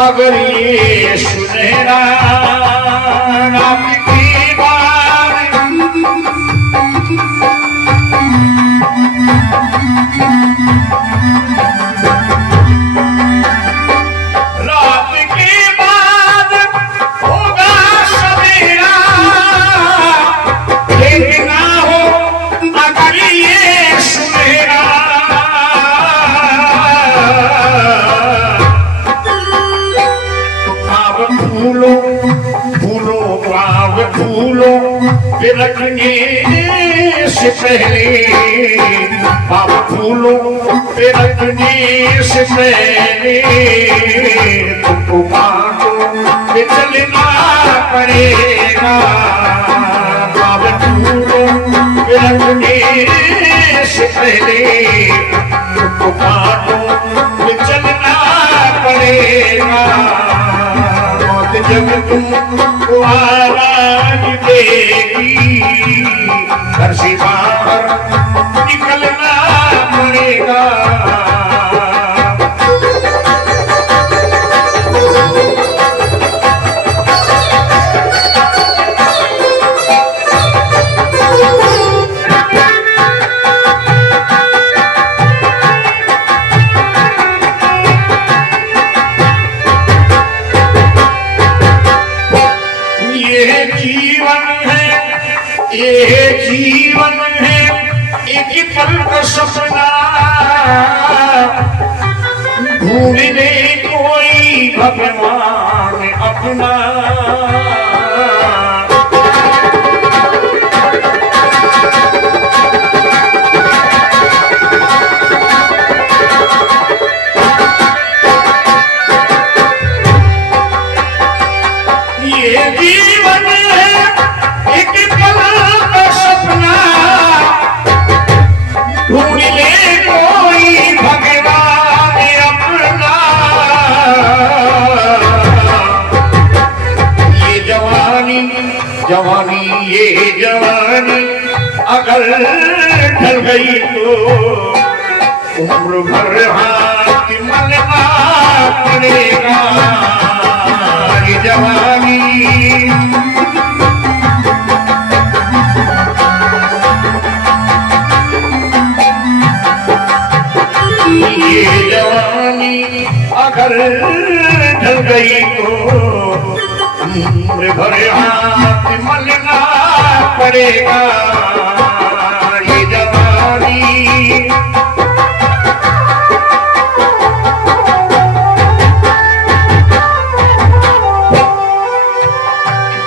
अगर ये सुनहरा रात की बात रात की बात होगा सवेरा, देखना हो अगर ये सुनहरा फूलो फूलो बाग फूलो बिरखने से पहले, बाग फूलो बिरखने से पहले तुमको बागों में चलना पड़ेगा। बाग फूलो बिरखने से पहले तुमको बागों में चलना पड़ेगा। जब तुमको आवाज देगी घर से बाहर निकलना पड़ेगा। ये जीवन है एक पल का सपना, ढूंढने कोई भगवान अपना। ये जीवन है एक पल का सपना, ढूंढ ले कोई भगवान अपना। ये जवानी जवानी ये जवानी अगर ढल गई तो उम्र भर हाथ मलना पड़ेगा। ये जवानी ये जवानी अगर ढल गई तो उम्र भर हाथ मलना पड़ेगा। ये जवानी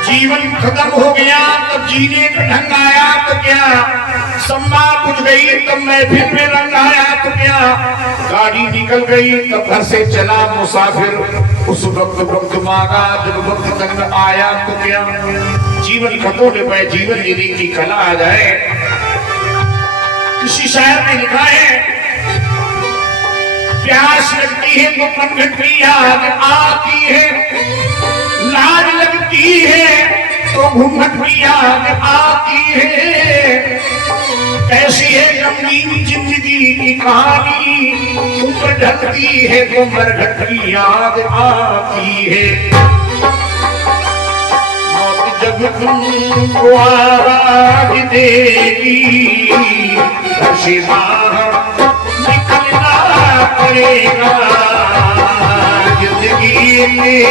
जीवन खत्म हो गया तब जीने का ढंग आया तो क्या, सम्मा बुझ गई तब महफिल में रंग आया तो क्या, गाड़ी निकल गई तब घर से चला मुसाफिर, उस वक्त वक्त मांगा जब वक्त तंग आया तो क्या। जीवन खतोले पे जीवन जीने की कला आ जाए। किसी शायर ने लिखा है, प्यास लगती है तो पंखत की याद आती है, लाज लगती है तो घूंघट भी याद आती है। कैसी है गमगीन जिंदगी की कहानी, ऊपर ढलती है तो मरघट की याद आती है। मौत जब तुमको आवाज देगी घर से बाहर निकलना पड़ेगा। जिंदगी में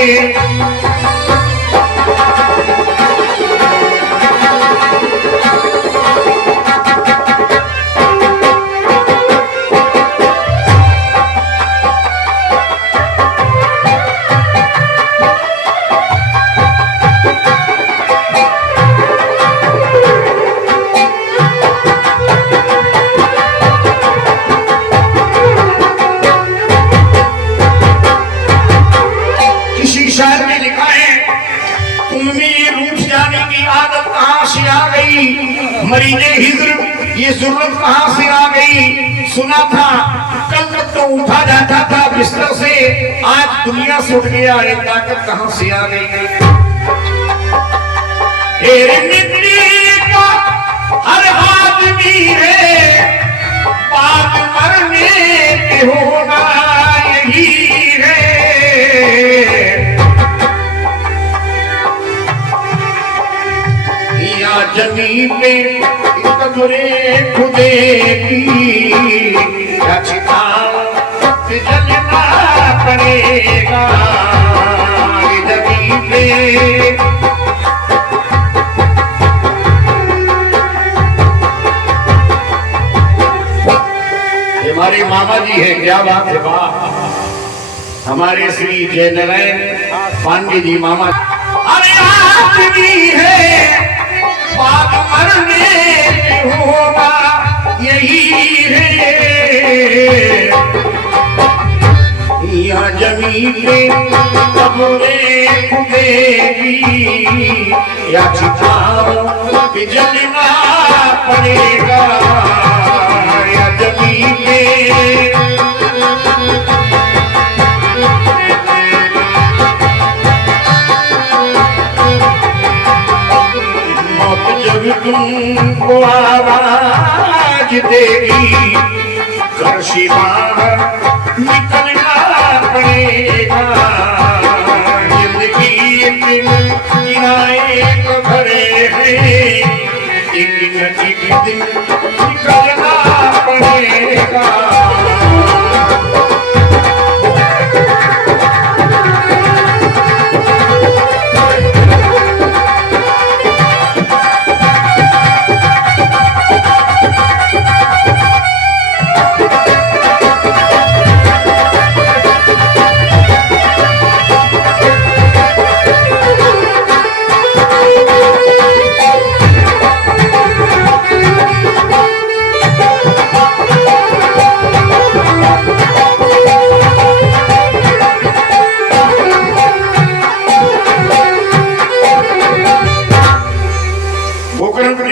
शायर ने लिखा है, तुम में ये रूठ जाने की आदत कहां से आ गई, मरीजे हिज्र ये जरूरत कहां से आ गई। सुना था कल तक तो उठा जाता था बिस्तर से, आज दुनिया से उठ गया ये ताकत कहां से आ गई। मिट्टी का हर आदमी है, बात मरने के होगा यही है। जमीन पे कब्रे खुदे की क्या छिपाओ जलना पड़ेगा ये जमीन पे। हमारे मामा जी हैं, क्या बात है, वाह। हमारे श्री जय नारायण पांडे जी मामा। अरे आज भी है बात मरने होगा यही है यहाँ जमीन पे कब्रे खुदेगी या छिपाओ कि जलना पड़ेगा या जमीन पे। तुमको आवाज देगी घर से बाहर निकलना पड़ेगा जिंदगी किराए को भरे हैं एक दिन निकलना पड़ेगा।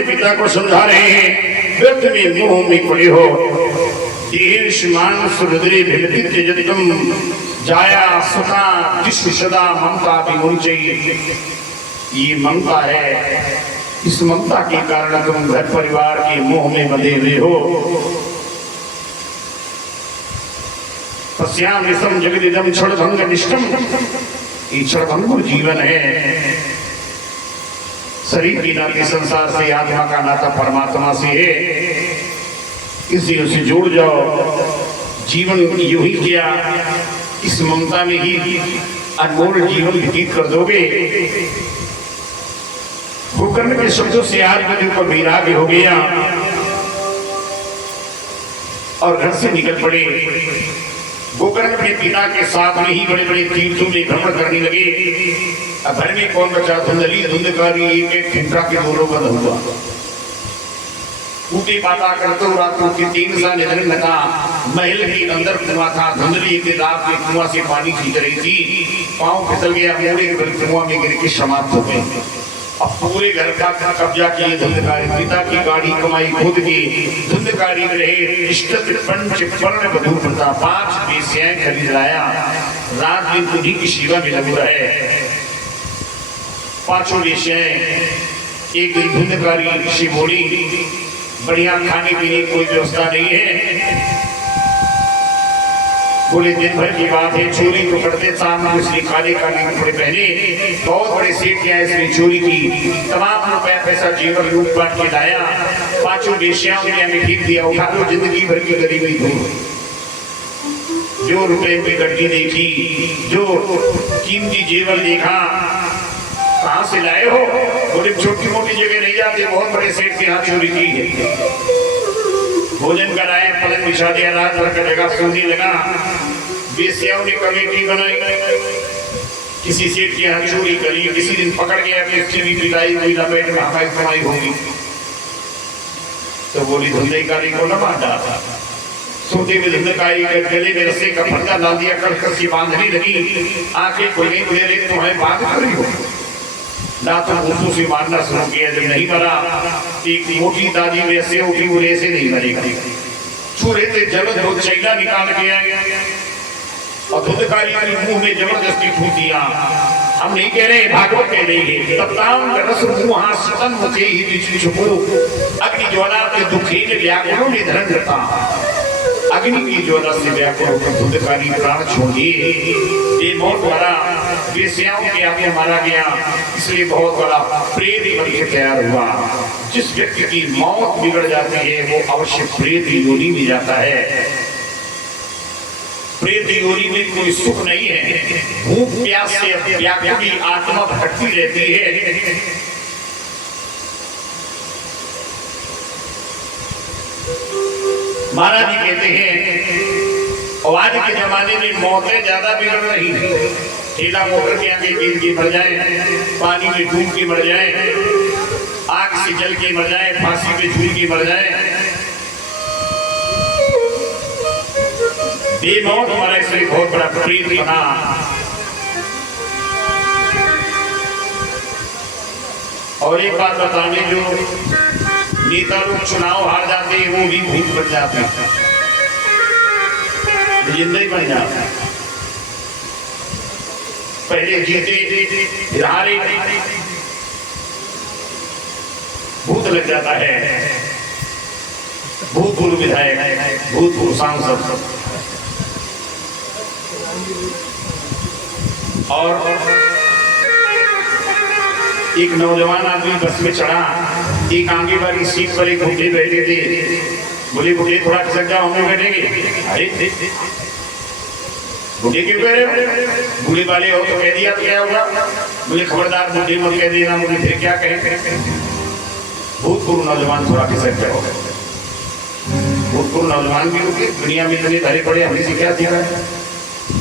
पिता को समझा रहे हैं व्यर्थ में मोह में पड़े हो ईर्ष्मान सुरद्रे भिलपित जदितम जाया सुखा जिसम सदा ममता भी होनी चाहिए। ये ममता है, इस ममता के कारण तुम घर परिवार के मोह में बंधे हुए हो। पश्याम निशम जगदिदम क्षणभंग निष्ठम, ये क्षणभंगुर जीवन है। शरीर की नाते संसार से, आत्मा का नाता परमात्मा से है, इसी से जुड़ जाओ। जीवन यूं ही किया इस ममता में ही अनमोल जीवन व्यतीत कर दोगे। गोकर्ण के शब्दों से आत्मा को वैराग्य हो गया और घर से निकल पड़े। गोकर्ण अपने पिता के साथ में ही बड़े बड़े तीर्थों में भ्रमण करने लगे। अब घर में कौन बचा? धुंधली धुंधकारी एक ठिमका के दोनों बंद हुआ। ऊटी बाता करते हुए रातों की 3 सा निधन लगा। महल के अंदर कुआं था। धुंधली के रात में कुआं से पानी खींच रही थी, पांव फिसल गया, मोड़े कुआं में गिर के समाप्त हो गए। अब पूरे घर का कब्जा किए धुंधकारी। पिता की गाड़ी कमाई खुद की। धुंधकारी रहे इष्ट पंच पर्ण बधू प्रता 5 वेश्याएं खरीद लाया। रात दिन उन्हीं की सेवा में लगा है। 5 वेश्याएं एक दिन धुंधकारी से बोली, बढ़िया खाने पीने की कोई व्यवस्था नहीं है। बोले दिन भर की बात है, चोरी तो करते शाम को इसलिए काले काले कपड़े पहने, बहुत बड़े सेठ किया इसने चोरी की, तमाम रुपया पैसा जेवर लूटपाट के लाया। 5 वेश्याओं ने हमें ठीक दिया, उठा लो जिंदगी भर की गरीबी दूर। जो रुपए की गड्डी देखी, जो कीमती जेवर देखा, कहाँ से लाए हो? बोले छोटी मोटी जगह नहीं जाते, बहुत बड़े सेठ के यहाँ चोरी की है। भोजन कराए, पलंग बिछा दिया, रात भर का जगह सोने लगा। वेश्याओं ने कमेटी बनाई, किसी सेठ के यहाँ चोरी करी, किसी दिन पकड़ गया कि इससे भी पिटाई हुई, ना पेट में हमारी कमाई होगी। तो बोली धुंधकारी को न मार डाला। सोते में धुंधकारी के गले में रस्से का फंदा डाल दिया, कस बांधने लगी। आंखें खुल गई, बोले तुम्हें बात करी हो ना, तो मुंह से मारना शुरू किया। जब नहीं मरा, एक मोटी दादी वैसे उठी, वो ऐसे नहीं मरेगा। चूरे से जबरदस्त वो चैला निकाल के और धुंधकारी के मुंह में जबरदस्ती फूक दिया। हम नहीं कह रहे, भागवत कह रही है, तप्तांग रस मुंह सतन मुझे ही छुपो अग्नि ज्वाला के दुखी ने व्याकुलों ने धरण रखा। अग्नि की ज्वाला से व्याकुलों को धुंधकारी प्राण छोड़िए। ये बहुत बड़ा वेश्याओं के आगे मारा गया, इसलिए बहुत बड़ा प्रेत बन के तैयार हुआ। जिस व्यक्ति की मौत बिगड़ जाती है वो अवश्य प्रेत योनि में जाता है। प्रेत योनि में कोई सुख नहीं है, भूख प्यास से व्याकुली आत्मा भटकती रहती है। महाराज जी कहते हैं और आज के जमाने में मौतें ज्यादा बिगड़ रही है। ठेला मोटर के आगे गिर के मर जाए, पानी में डूब के मर जाए, आग से जल के मर जाए, फांसी पे झूल के मर जाए। बेमौत मरे से बहुत बड़ा प्रेत बना। और एक बात बताने, जो नेता लोग चुनाव हार जाते हैं वो भी भूत बन जाते हैं, जिंदगी बन जाते हैं। पहले जीते हारे, भूत लग जाता है। भूतपूर्व विधायक, भूतपूर्व सांसद। और एक नौजवान आदमी बस में चढ़ा, एक आगे वाली सीट पर एक बूढ़े बैठे थे। बोले बूढ़े थोड़ा खिसक जाओ, हम लोग बैठेंगे। अरे बूढ़े क्यों कह रहे हो? बूढ़े वाले हो तो कह दिया तो क्या होगा? मुझे खबरदार बूढ़े मत कह देना, मुझे फिर क्या कहें। भूतपूर्व नौजवान थोड़ा खिसक जाओ। भूतपूर्व नौजवान भी रुके, दुनिया में इतने धरे पड़े, हमने से क्या सीखा है?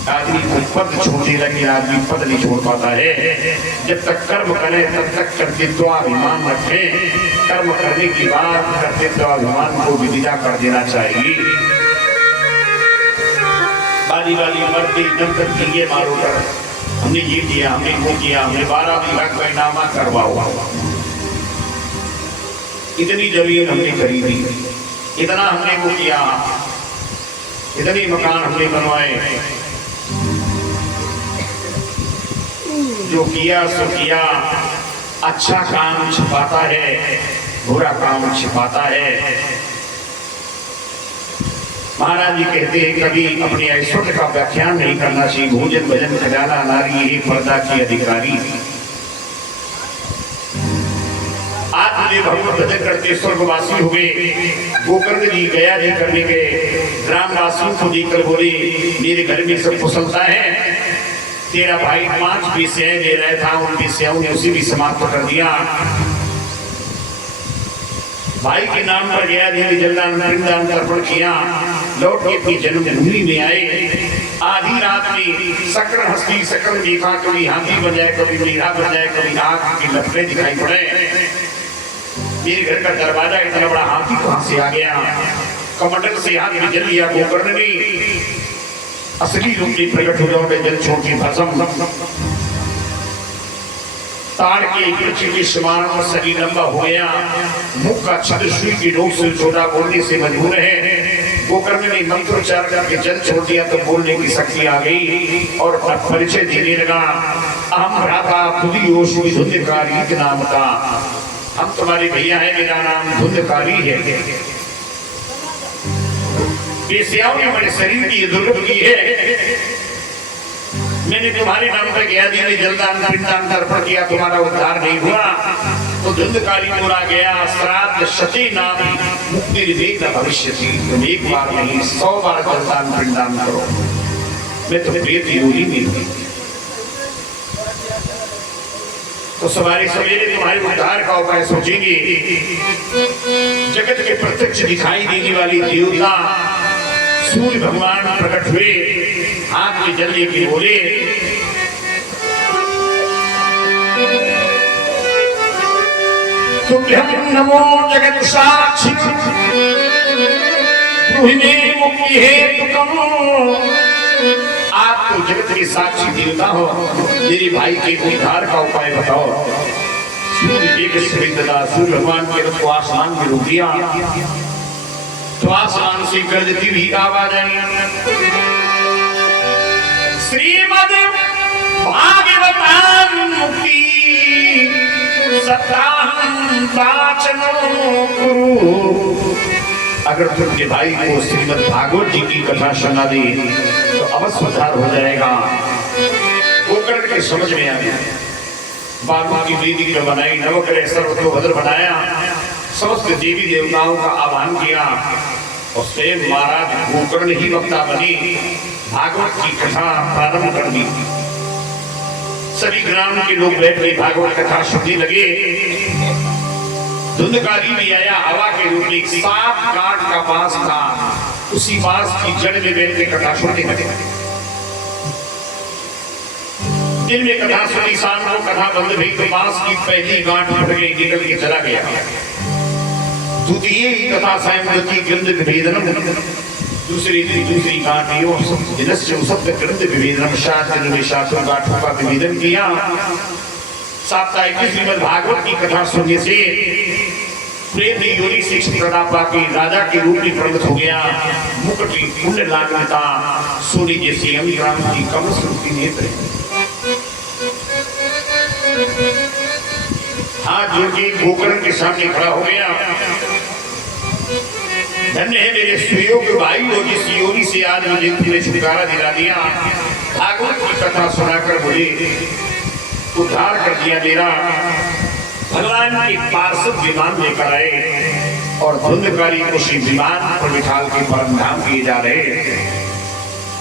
आदमी पद छोड़ने लगे, आदमी पद नहीं छोड़ पाता है। जब तक कर्म करे तब तक कर्तृत्वाभिमान रखे। कर्म करने के बाद कर्तृत्वाभिमान को विदिता कर देना चाहिए। बाली बाली मरती दम तक दिए मारो कर, हमने ये किया, हमने वो किया, हमने 12 बीघा का इनामा करवाओ, इतनी जमीन हमने खरीदी, इतना हमने वो किया, इतने मकान हमने बनवाए। जो किया सो किया। अच्छा काम छिपाता है, बुरा काम छिपाता है। महाराज जी कहते हैं कभी अपने ऐश्वर्य का व्याख्यान नहीं करना चाहिए। भोजन भजन खजाना नारी ही पर्दा की अधिकारी। आत्मदेव भगवत भजन करते स्वर्गवासी हुए। गोकर्ण जी गया जी करने गए, ग्रामवासियों को देखकर बोले मेरे घर में सब कुशलता है। तेरा भाई 5 विषय दे रहा था, उन विषयों ने उसी भी समाप्त कर दिया। भाई के नाम पर गया जी, जलदान पिंडदान तर्पण किया, लौट के अपनी जन्मभूमि में आए। आधी रात में सकल हस्ती सकल देखा, कभी हाथी बन जाए, कभी मीरा बन जाए, कभी आग की लपटें दिखाई पड़े। मेरे घर का दरवाजा इतना बड़ा हाथी कहां से आ गया? कमंडल से हाथ में जल लिया गोकर्ण ने। असली रूप में प्रकट हो जाओगे, जल छोड़ के भस्म। ताड़ के वृक्ष के समान शरीर लंबा हो गया, मुख का छिद्र सुई की नोक से छोटा, बोलने से मजबूर है। गोकर्ण ने मंत्रोच्चार करके जल छोड़ दिया तो बोलने की शक्ति आ गई और अपना परिचय देने लगा। अहम भ्राता तुदियोषु धुंधकारी के नाम का, हम तुम्हारे भैया हैं, मेरा नाम धुंधकारी है। बेस्याओं ने हमारे शरीर की दुर्गत की है। मैंने तुम्हारे नाम पर गया जी, जलदान पिंडदान तर्पण किया, तुम्हारा उद्धार नहीं हुआ तो धुंधकारी बोला गया। श्राद्ध शती नाम मुक्ति निवेद भविष्य थी। तुम एक बार नहीं 100 बार जलदान पिंडदान करो, मैं तो प्रेत योनि में हूं। तो सवारी सवेरे तुम्हारे उद्धार का उपाय सोचेंगे। जगत के प्रत्यक्ष दिखाई देने वाली देवता सूर्य भगवान प्रकट हुए, हाथ में जल लेके बोले तुभ्यं नमो जगत साक्षी ब्रूहि मुक्ति हेतुकम्। आप तो जगत के साक्षी देवता हो, मेरे भाई के उद्धार का उपाय बताओ। सूर्य जी के सृष्टिदा सूर्य भगवान के रथ को आसमान में रोक दिया तो आसमान से गरजती हुई आवाज आई, श्रीमद् भागवतां मुक्ति सत्ताहं वाचनो कुरु। अगर तुम अपने भाई को श्रीमद् भागवत जी की कथा सुना दे तो अवश्य उद्धार हो जाएगा। गोकर्ण के समझ में आ गया। बाबू की वेदी को बनाई, नवग्रह सर्वतोभद्र बनाया, समस्त देवी देवताओं का आह्वान किया और स्वयं महाराज गोकर्ण ही वक्ता बने, भागवत की कथा प्रारंभ कर दी। सभी ग्राम के लोग बैठ के भागवत कथा सुनने लगे। धुंधकारी भी आया, हवा के रूप में 7 काठ का बांस था, उसी बांस की जड़ में बैठ के कथा सुनने लगे। दिन में कथा सुनी, शाम को कथा बंद हुई तो बांस की पहली गांठ फट गई, निकल के चला गया। द्वितीय कथा सायंवती ग्रंथ विभेदनम, दूसरी गांठियों ग्रंथ विभेदनम, 7 दिन में 7 गांठों का विभेदन किया। साप्ताहिक श्रीमद् भागवत की कथा सुनने से प्रेम योनि से प्रतापा के राजा के रूप में प्रकट हो गया। मुकुट पुण्य लागता सोने जैसे अंगराम की कमल सुनती नेत्र, हाथ जोड़ के गोकर्ण के सामने खड़ा हो गया। धन्य है मेरे सुयोग भाई हो, जिस योनि से आज मुझे तुमने छुटकारा दिला दिया। भागवत की कथा सुनाकर मुझे उद्धार कर दिया मेरा। भगवान के पार्षद विमान लेकर आए और धुंधकारी उसी विमान पर बिठाल के परम धाम किए जा रहे।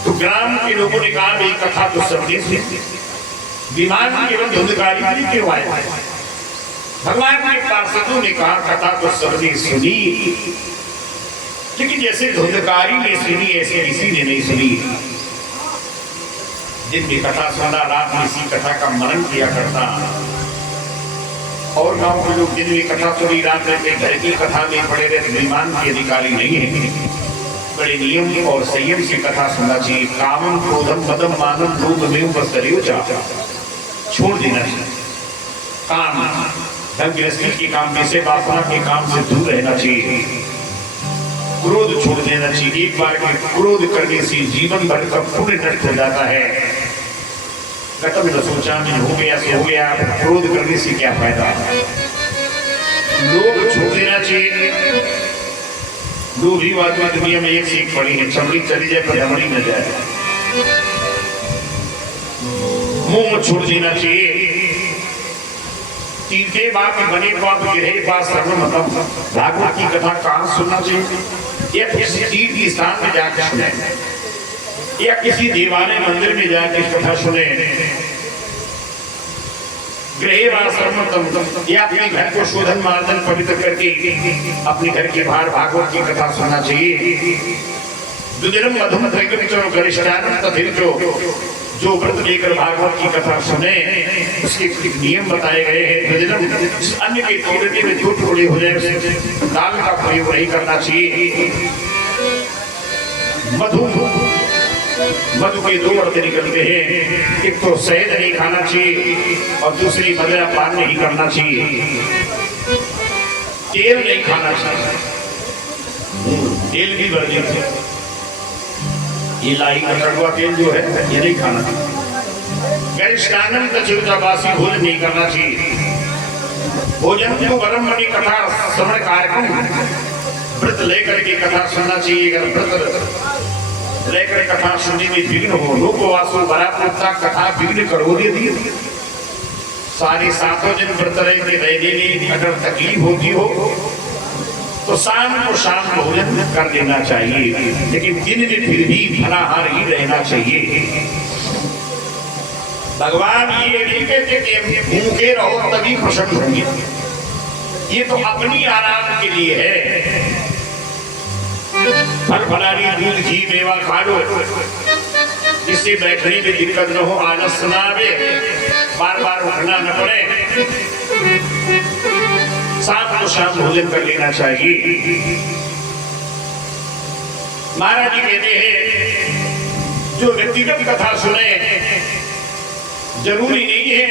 तो ग्राम के लोगों ने कहा ये कथा तो सबने सुनी, विमान केवल धुंधकारी नहीं क्यों आए? भगवान के पार्षदों ने कहा कथा तो सबने सुनी, लेकिन जैसे धुंधकारी ने सुनी ऐसे किसी ने नहीं सुनी। दिन में कथा सुना, रात में इसी कथा का मनन किया करता। और गांव के लोग दिन में कथा सुनी, रात में घर की कथा में पड़े रहते, विमान के अधिकारी नहीं है। बड़े नियम और संयम से कथा सुनना चाहिए। कामम क्रोधम मदम मानम लोभमेव वस्तर्यो च, छोड़ देना चाहिए। काम धन गृहस्थी के काम में से, वासना के काम से दूर रहना चाहिए। क्रोध छोड़ देना चाहिए। एक बार के क्रोध करने से जीवन भर का पुण्य नष्ट हो जाता है। कतम न सोचा नहीं, हो गया सो हो गया, क्रोध करने से क्या फायदा? लोभ छोड़ देना चाहिए। लोभी आदमी दुनिया में एक सीख पड़ी है, चमड़ी चली जाए पर दमड़ी न जाए। मुंह छोड़ देना चाहिए। तीर्थे बाप बने बाप गिरे बाप सर्वमतम, भागवत की कथा कहाँ सुनना चाहिए? या किसी तीर्थ स्थान में जाकर सुने, या किसी देवालय मंदिर में जाकर कथा सुने। गृहे बाप सर्वमतम, या अपने घर को शोधन मार्जन पवित्र करके अपने घर के बाहर भागवत की कथा सुनना चाहिए। दुदिनम मधुम त्रैगुण्यम गरिष्ठानम तथिर्चो, जो व्रत लेकर भागवत की कथा सुने उसके नियम बताए गए हैं। अन्य के टोकरे में जो टुकड़े हो जाए दाल का प्रयोग नहीं करना चाहिए। मधु के 2 अर्थ निकलते हैं, एक तो शहद नहीं खाना चाहिए और दूसरी मदिरा पान नहीं करना चाहिए। तेल नहीं खाना चाहिए, तेल भी वर्जित है। ये लाई का कड़वा तेल जो है ये नहीं खाना चाहिए। गरिष्ठानम तचिवतावासी भोजन नहीं करना चाहिए। भोजन को वरम मणि कथा श्रवण कार्यक्रम, व्रत लेकर के कथा सुनना चाहिए। अगर व्रत लेकर कथा सुनने में विघ्न हो, लोकवासो बरापुरता कथा विघ्न करोगे दी। सारे 7 दिन व्रत रहने में अगर तकलीफ होती हो तो शाम को शाम भोजन कर लेना चाहिए, लेकिन दिन में फिर भी फलाहार ही रहना चाहिए। भगवान ये नहीं कहते कि भूखे रहो तभी प्रसन्न होंगे, ये तो अपनी आराम के लिए है। फल फलारी दूध घी मेवा खा लो, जिससे बैठने में दिक्कत न हो, आलस न आवे, बार बार उठना न पड़े। शाम को शाम भोजन कर लेना चाहिए। महाराज जी कहते हैं जो व्यक्तिगत कथा सुने, जरूरी नहीं है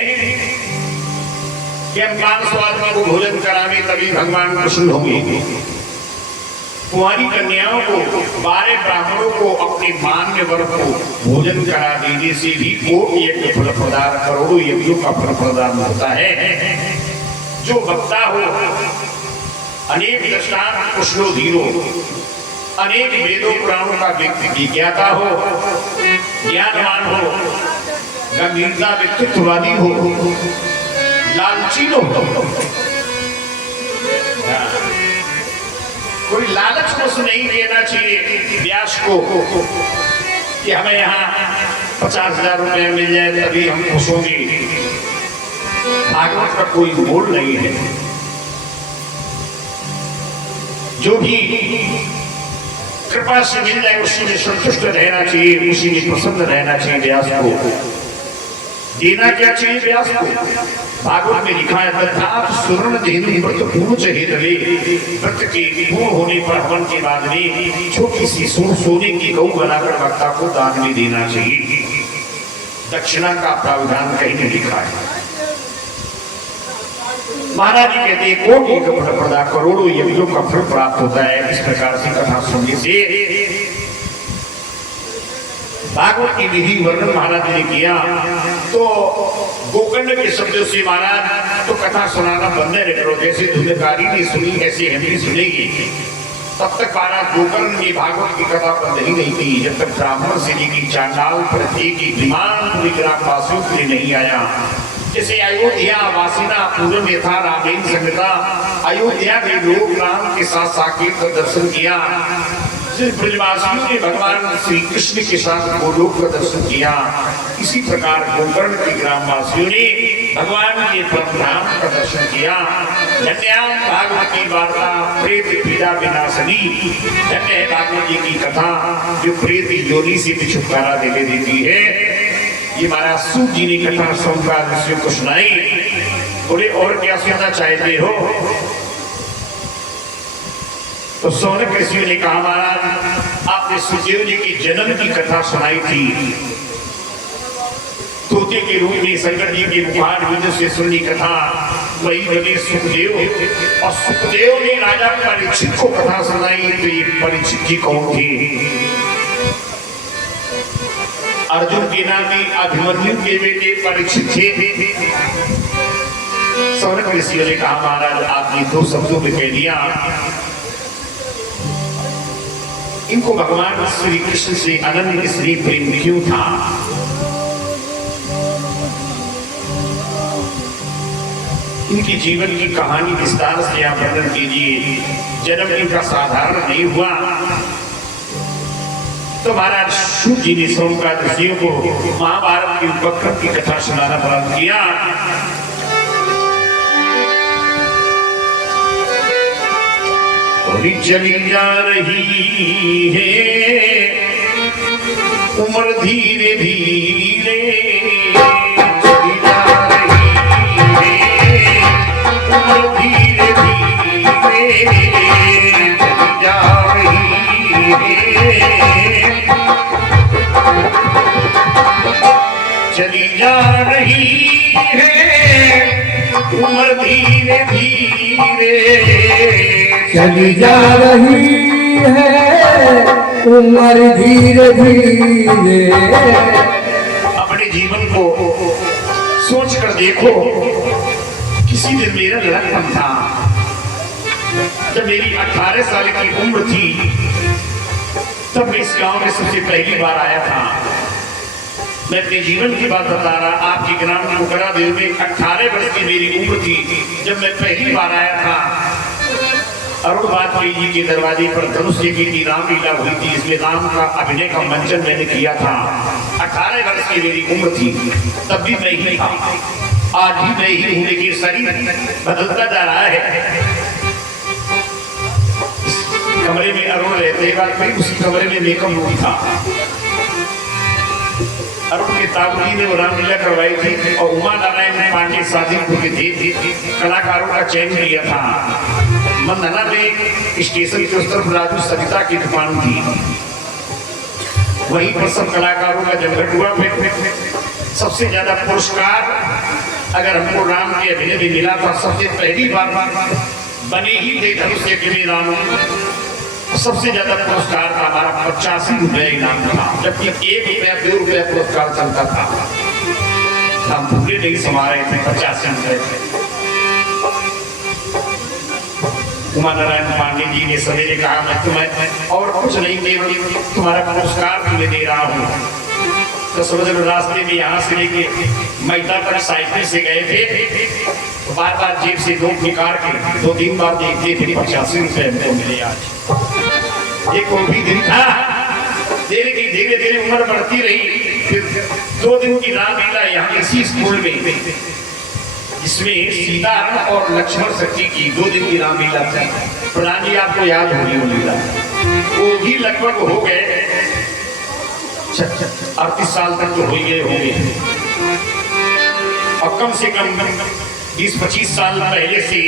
कि हम 500 आदमी को भोजन करावे तभी भगवान प्रसन्न होंगे। कुंवारी कन्याओं को, 12 ब्राह्मणों को, अपने मान्य वर्ग को भोजन करा देने से भी कोटि यज्ञ फल प्रदान, करोड़ों यज्ञों का फल प्रदान होता है। जो वक्ता हो, अनेक दृष्टांत कुशलो धीरो, अनेक वेदों पुराणों का विज्ञाता हो, ज्ञानवान हो, गंभीरता व्यक्तित्ववादी हो, लालची हो, कोई लालच बस नहीं देना चाहिए व्यास को कि हमें यहाँ 50,000 रुपए मिल जाए तभी हम खुश होंगे। भागवत का कोई मोल नहीं है। जो भी कृपा से मिल जाए उसी में संतुष्ट रहना चाहिए, उसी में प्रसन्न रहना चाहिए। व्यास को देना क्या चाहिए? व्यास को भागवत में लिखा है तथाप सुवर्ण देनु व्रत पूर्ण चहित ले, व्रत के पूर्ण होने पर हवन के बाद में छोटी सी सोने की गऊ बनाकर वक्ता को दान में देना चाहिए। दक्षिणा का प्रावधान कहीं नहीं लिखा है। महाराज जी कहते हैं कोटि का फल प्रदा करोड़ों यज्ञों का फल प्राप्त होता है। इस प्रकार से कथा सुनने से भागवत की विधि वर्णन महाराज जी ने किया। तो गोकर्ण के शब्दों से महाराज तो कथा सुनाना बंद न करो, जैसे धुंधकारी ने सुनी ऐसे हम भी सुनेगी। तब तक महाराज गोकर्ण ने भागवत की कथा बंद ही नहीं की जब तक ब्राह्मण से लेकर चांडाल प्रत्येक विमान पूरी ग्रामवासियों के लिए नहीं आया। जैसे अयोध्या वासिना पूर्व में था रामेण संहिता, अयोध्या के लोग राम के साथ साकेत का दर्शन किया। ब्रजवासियों ने भगवान श्री कृष्ण के साथ गोलोक का दर्शन किया। इसी प्रकार गोकर्ण के ग्रामवासियों ने भगवान के परमधाम का दर्शन किया। धन्याम भागवत की वार्ता प्रेत पीड़ा विनाशनी। धन्य है भागवत जी की कथा जो प्रेत योनि से भी छुटकारा दिले देती है। ये महाराज सूत जी ने कथा सोमकार ऋषियों को सुनाई। बोले और क्या सुनना चाहते हो? तो सौनक ऋषि ने कहा महाराज आपने सुखदेव जी की जन्म की कथा सुनाई थी। तोते के रूप में शंकर जी के मुखार से सुनी कथा, वही बने सुखदेव। और सुखदेव ने राजा परीक्षित को कथा सुनाई। तो ये परीक्षित जी कौन थे? अर्जुन के नाम में अभिमन्यु के बेटे परीक्षित थे। सौनक ऋषि ने कहा महाराज आपने दो शब्दों में कह दिया। इनको भगवान श्री कृष्ण से अनन्य स्नेह प्रेम क्यों था? इनकी जीवन की कहानी विस्तार से आप वर्णन कीजिए। जन्म इनका साधारण नहीं हुआ। तो महाराज सूत जी ने सोमकार ऋषियों को महाभारत के उपक्रम की कथा सुनाना प्रारंभ किया। चली जा रही है उम्र धीरे धीरे, चली जा रही है उम्र धीरे धीरे, चली जा रही है, चली जा रही है उम्र धीरे धीरे, चली जा रही है उम्र धीरे धीरे। अपने जीवन को सोच कर देखो। किसी दिन मेरा लड़कपन था, जब मेरी 18 साल की उम्र थी, तब मैं इस गांव में सबसे पहली बार आया था। मैं अपने जीवन की बात बता रहा। आपके ग्राम पोखरादेव में 18 वर्ष की मेरी उम्र थी जब मैं पहली बार आया था। अरुण वाजपेयी जी के दरवाजे पर धनुष जी की रामलीला हुई थी। इसमें राम का अभिनय का मंचन मैंने किया था। 18 वर्ष की मेरी उम्र थी, तब भी मैं ही था। आज भी मैं ही हूँ, लेकिन शरीर बदलता जा रहा है। कमरे में अरुण रहते वाजपेयी, उसी कमरे में मेकअप रूम था। अरुण के ताबूजी ने वो रामलीला करवाई थी और उमा नारायण पांडे साजिदपुर के थे कलाकारों का चयन किया था। मंदना में स्टेशन के उस तरफ राजू सविता की दुकान थी। वहीं पर सब कलाकारों का जमघट हुआ। सबसे ज्यादा पुरस्कार अगर हमको राम के अभिनय में मिला था। सबसे पहली बार बने ही थे धनुष के राम। सबसे ज्यादा पुरस्कार था हमारा 85 रुपए इनाम था, जबकि 1 रुपया 2 रुपया पुरस्कार चलता था। हम पूरे नहीं समा रहे थे, 85 रुपए थे। उमा नारायण पांडे जी ने सवेरे कहा मैं तुम्हें और कुछ नहीं, केवल तुम्हारा पुरस्कार तुम्हें दे रहा हूँ। तो समझ लो रास्ते में यहाँ से लेके मैदा तक साइकिल से गए थे, तो बार बार जेब से नोट निकाल के 2-3 बार देखते थे, 85 रुपए हमको मिले आज। एक वो भी दिन था। धीरे धीरे उम्र बढ़ती रही। फिर 2 दिन की रामलीला यहाँ इसी स्कूल में, जिसमें सीता और लक्ष्मण सखी की 2 दिन की रामलीला थी। पुरानी आपको याद होगी वो लीला। वो भी लगभग हो गए 38 साल तक तो हो गए होंगे, और कम से कम 20-25 साल पहले से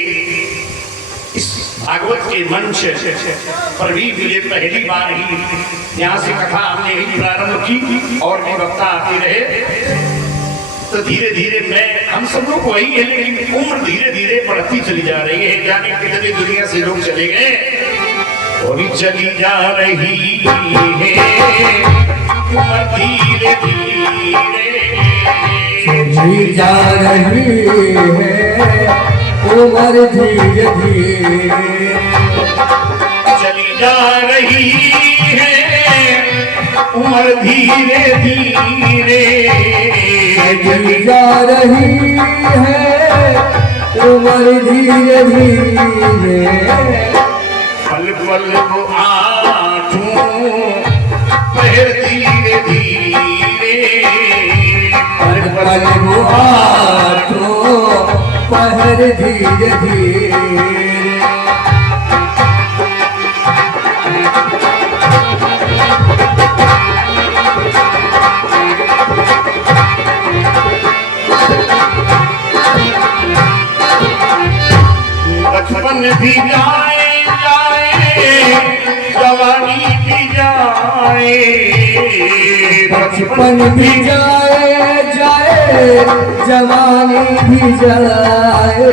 इस भागवत के मंच पर भी मुझे पहली बार ही यहाँ से कथा हमने ही प्रारंभ की, और भी वक्ता आते रहे। तो धीरे धीरे मैं हम सब लोग वही है, लेकिन उम्र धीरे धीरे बढ़ती चली जा रही है। जाने कितने दुनिया से लोग चले गए, और भी चली जा रही है उम्र धीरे धीरे चली जा रही है उम्र धीरे धीरे, चली जा रही है उम्र धीरे धीरे, चली जा रही है उम्र धीरे धीरे। पल पल को आठों पहर धीरे धीरे, पल पल को आठों पहर धीरे धीरे। बचपन भी जाए जवानी भी जाए, बचपन भी जाए जवानी भी जाए,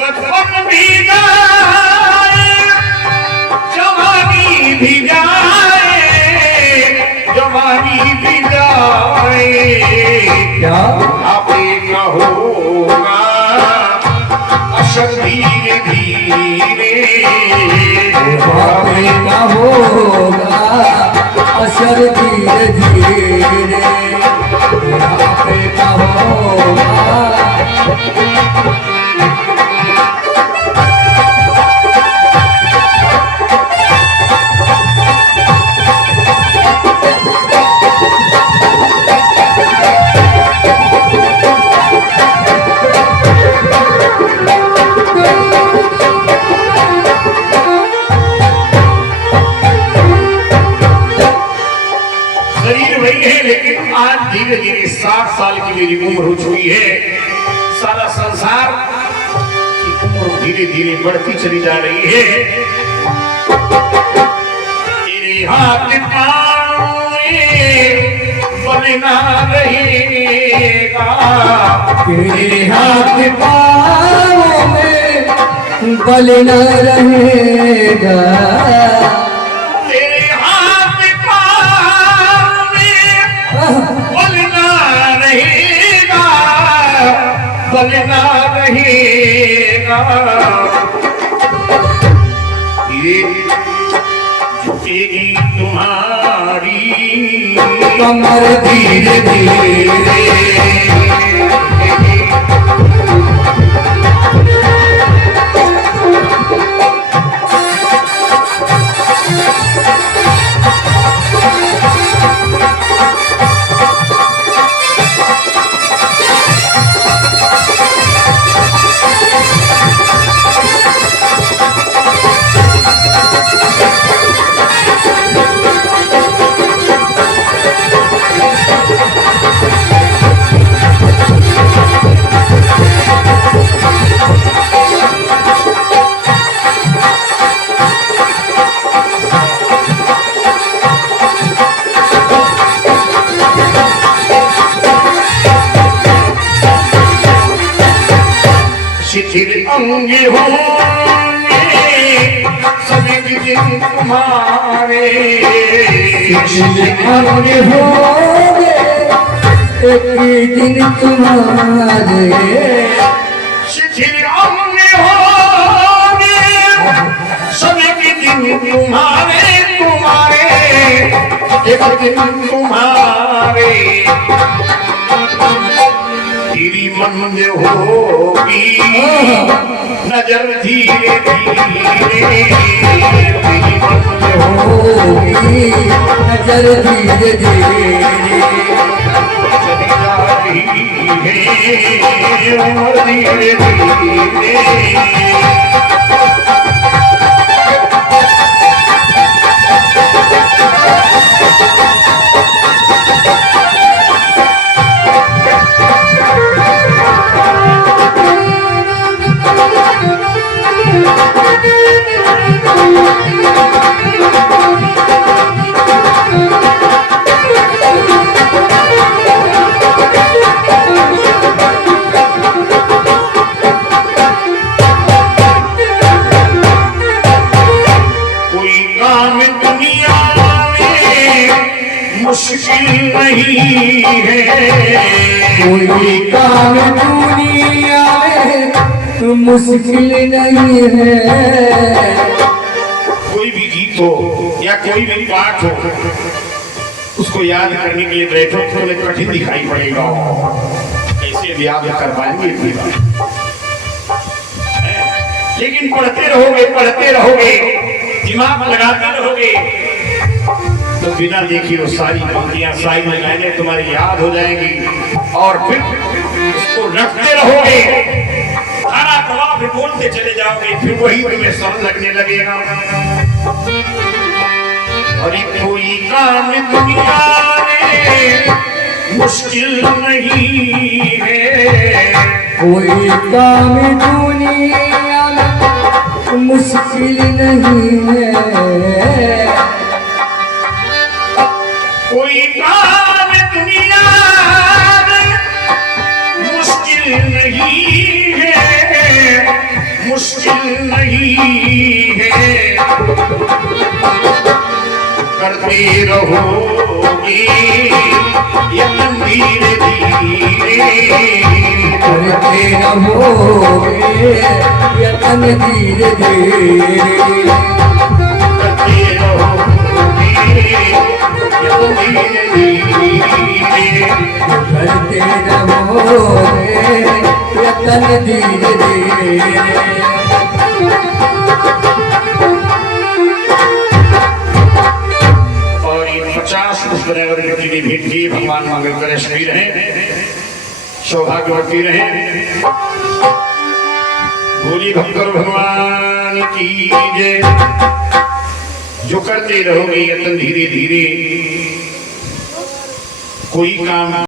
बचपन भी जाए जवानी भी जाए, जवानी भी जाए। क्या आपे का होगा असर धीरे धीरे, आपे का होगा असर धीरे धीरे, आपे का होगा। लेकिन आज धीरे धीरे 60 साल की मेरी उम्र हो चुकी है। सारा संसार की उम्र धीरे धीरे बढ़ती चली जा रही है। तेरे हाथ पाँव बलना रहेगा, तेरे हाथ पाँव में बलना रहेगा, बलना रहेगा। ये झुकेगी तुम्हारी कमर धीरे धीरे, शिथिल अंग होंगे सभी दिन तुम्हारे, शिथिल अंग होंगे एक दिन तुम्हारे, शिथिल अंग होंगे सभी दिन तुम्हारे, तुम्हारे एक दिन तुम्हारे तेरी मंद होगी नजर धीरे धीरे तेरी मंद होगी नजर धीरे धीरे चली जा रही है उम्र धीरे धीरे मुश्किल नहीं है कोई काम दुनिया में मुश्किल नहीं है। कोई भी गीत हो या कोई भी पाठ हो उसको याद करने के लिए बैठो तो उन्हें कठिन दिखाई पड़ेगा, कैसे भी याद कर पाएंगे इतनी बार। लेकिन पढ़ते रहोगे दिमाग लगाते रहोगे तो बिना देखी वो सारी पंक्तियां सारी लाइनें तुम्हारी याद हो जाएंगी और फिर उसको रखते रहोगे, धारा प्रवाह भी बोलते चले जाओगे, फिर वही तुम्हें सरल लगने लगेगा। और कोई काम दुनिया में मुश्किल नहीं है, कोई काम दुनिया में मुश्किल नहीं है। कोई काम दुनिया में मुश्किल नहीं है, मुश्किल नहीं है। करते रहोगे यत्न धीरे धीरे, करते रहोगे यत्न धीरे धीरे, करते रहोगे यत्न धीरे धीरे, करते रहोगे यत्न धीरे धीरे। और ये 50 ड्राइवर व्यक्ति ने भेंट की। भगवान मंगल करे सभी रहे, सौभाग्यवती रहे। भोली भक्तर भगवान की जय। जो करते रहोगे यत्न धीरे धीरे कोई काम